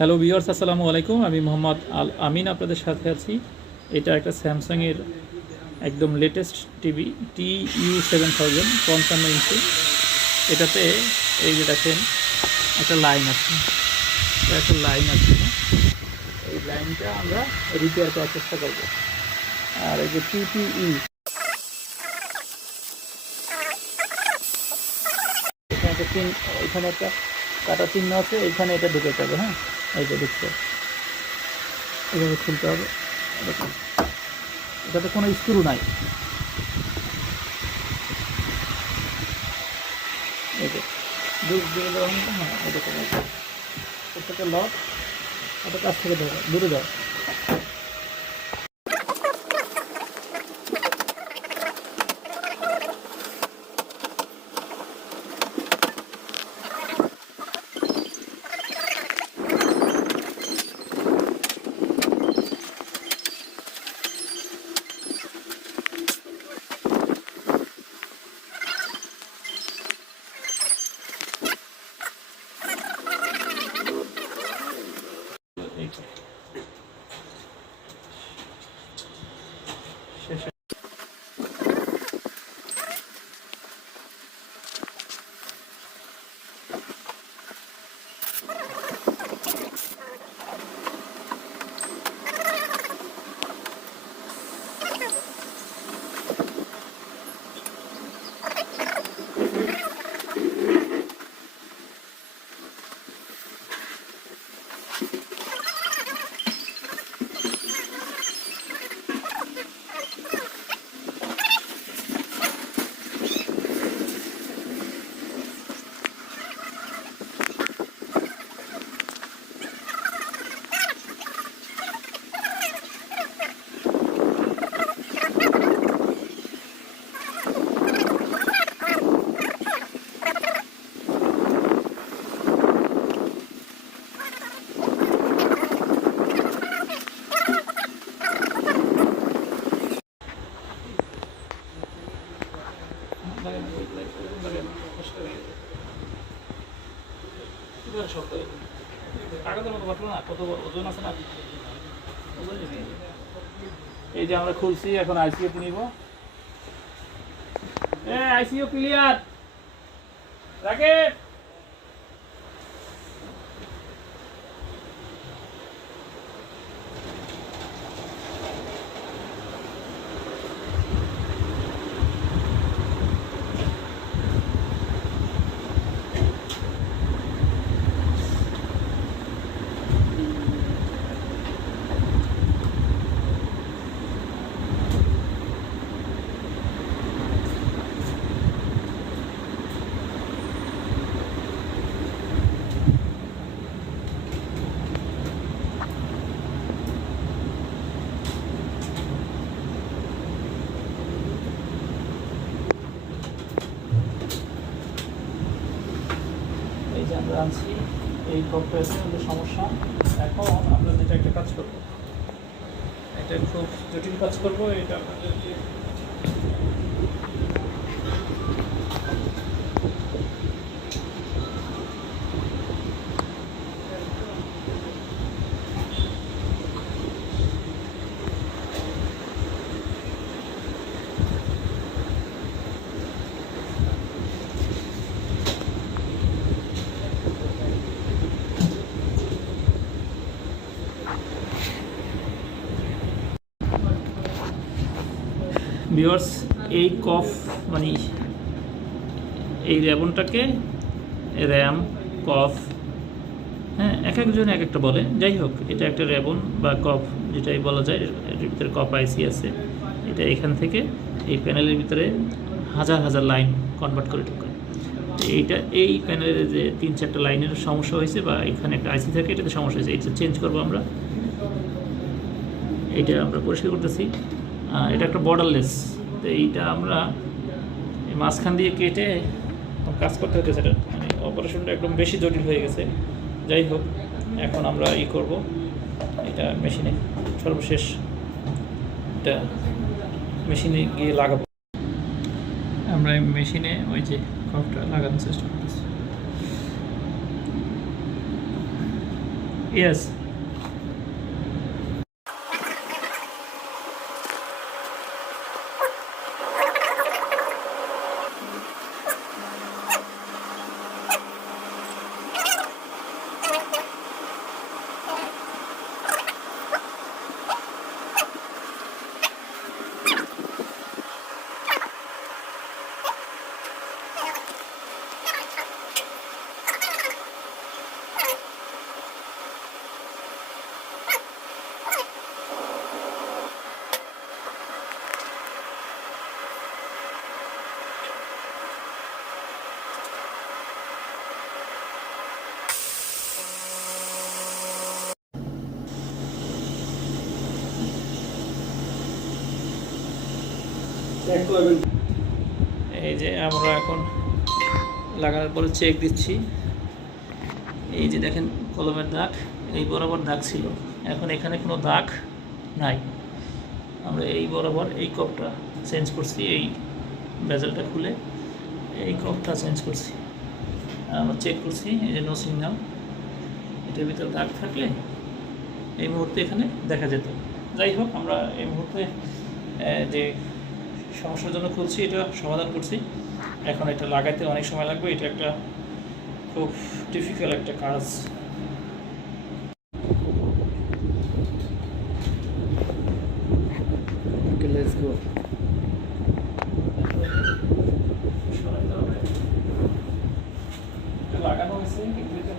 Hello viewers, আসসালামু আলাইকুম। আমি মোহাম্মদ আল আমিন আপনাদের সাথে আছি। এটা একটা স্যামসাংয়ের একদম লেটেস্ট টিভি TU7000 55 ইঞ্চি। এটাতে এই যে দেখেন একটা লাইন আছে, হ্যাঁ? এই লাইনটা আমরা রিপেয়ার করার চেষ্টা করব। আর এই যে TPE, এখানে একটা কাটা চিহ্ন আছে, এইখানে এটা ঢুকে যাবে। হ্যাঁ, এই যে ঢুকছে, এভাবে খুলতে হবে। দেখুন, এটাতে কোনো স্ক্রু নাই। এই যে দিয়ে দেওয়া হতো। হ্যাঁ, এরকম প্রত্যেকটা লক ওটা কাছ থেকে ধরো, দূরে যাও। এই যে শেষে কাগজের মতো বাটলো না, কত ওজন আছে না। এই যে আমরা খুলছি, এখন আইসিইউ নিব। আইসিইউ ক্লিয়ার রাখে। এই যে আমরা আনছি, এই কম্প্রেসের মধ্যে সমস্যা। এখন আমরা যেটা একটা কাজ করব, এটা খুব জটিল কাজ করব। এটা আপনাদেরকে ভিউয়ার্স, এই কফ মানে এই র্যাবনটাকে র্যাম কফ, হ্যাঁ, এক একজন এক একটা বলে। যাই হোক, এটা একটা র্যাবন বা কফ যেটাই বলা যায়। এর ভিতরে কফ আইসি আছে। এটা এখান থেকে এই প্যানেলের ভিতরে হাজার হাজার লাইন কনভার্ট করে ঢোকায়। এই প্যানেলের যে 3-4টা লাইনের সমস্যা হয়েছে, বা এখানে একটা আইসি থাকে, এটাতে সমস্যা হয়েছে। এটা চেঞ্জ করবো আমরা। এইটা আমরা পরিষ্কার করতেছি। এটা একটা বর্ডারলেস, তো এইটা আমরা মাঝখান দিয়ে কেটে কাজ করতে হচ্ছে। সেটা মানে অপারেশনটা একদম বেশি জটিল হয়ে গেছে। যাই হোক, এখন আমরা করব এটা মেশিনে, সর্বশেষ এটা মেশিনে গিয়ে লাগাবো। আমরা মেশিনে ওই যে কফটা লাগানোর চেষ্টা করতেছি। ইয়েস। এই যে আমরা এখন লাগানোর পরে চেক দিচ্ছি। এই যে দেখেন কলমের দাগ, এই বরাবর দাগ ছিল, এখন এখানে কোনো দাগ নাই। আমরা এই বরাবর এই কপটা চেঞ্জ করছি, এই বেজেলটা খুলে এই কপটা চেঞ্জ করছি। আমরা চেক করছি, এই যে নো সিগন্যাল। এটার ভিতরে দাগ থাকলে এই মুহূর্তে এখানে দেখা যেত। যাই হোক, আমরা এই মুহূর্তে যে সমস্যার জন্য খুলছি এটা সমাধান করছি। এখন এটা লাগাইতে অনেক সময় লাগবে, এটা একটা খুব ডিফিকাল্ট একটা কাজ। Let's go. লাগানো হয়েছে কিন্তু এটা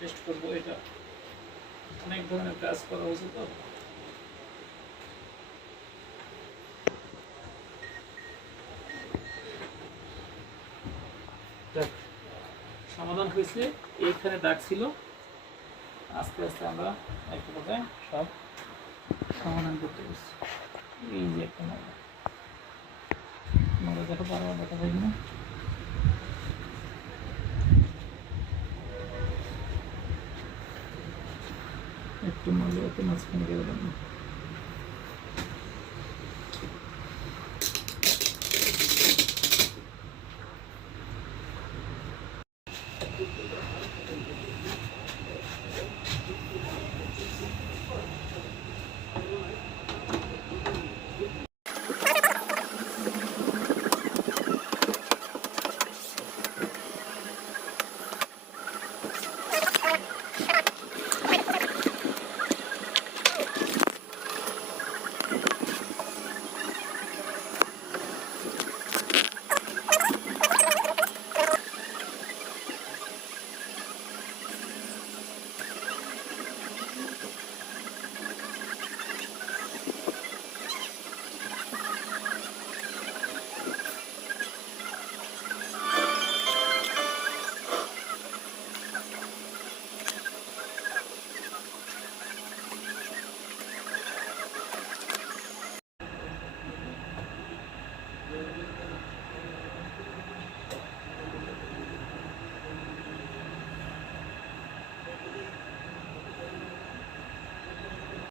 টেস্ট করবো। এটা অনেক ধরনের কাজ করা হয়েছে তো, সমাধান হয়েছে। এইখানে দাগ ছিল, আস্তে আস্তে আমরা একটা কথায় সব সমাধান করতে পারছি। এই যে একটা মজা, মজা দেখো পারো দেখা যায় কিনা। একটু মজা একটু মাঝখানে গেলাম।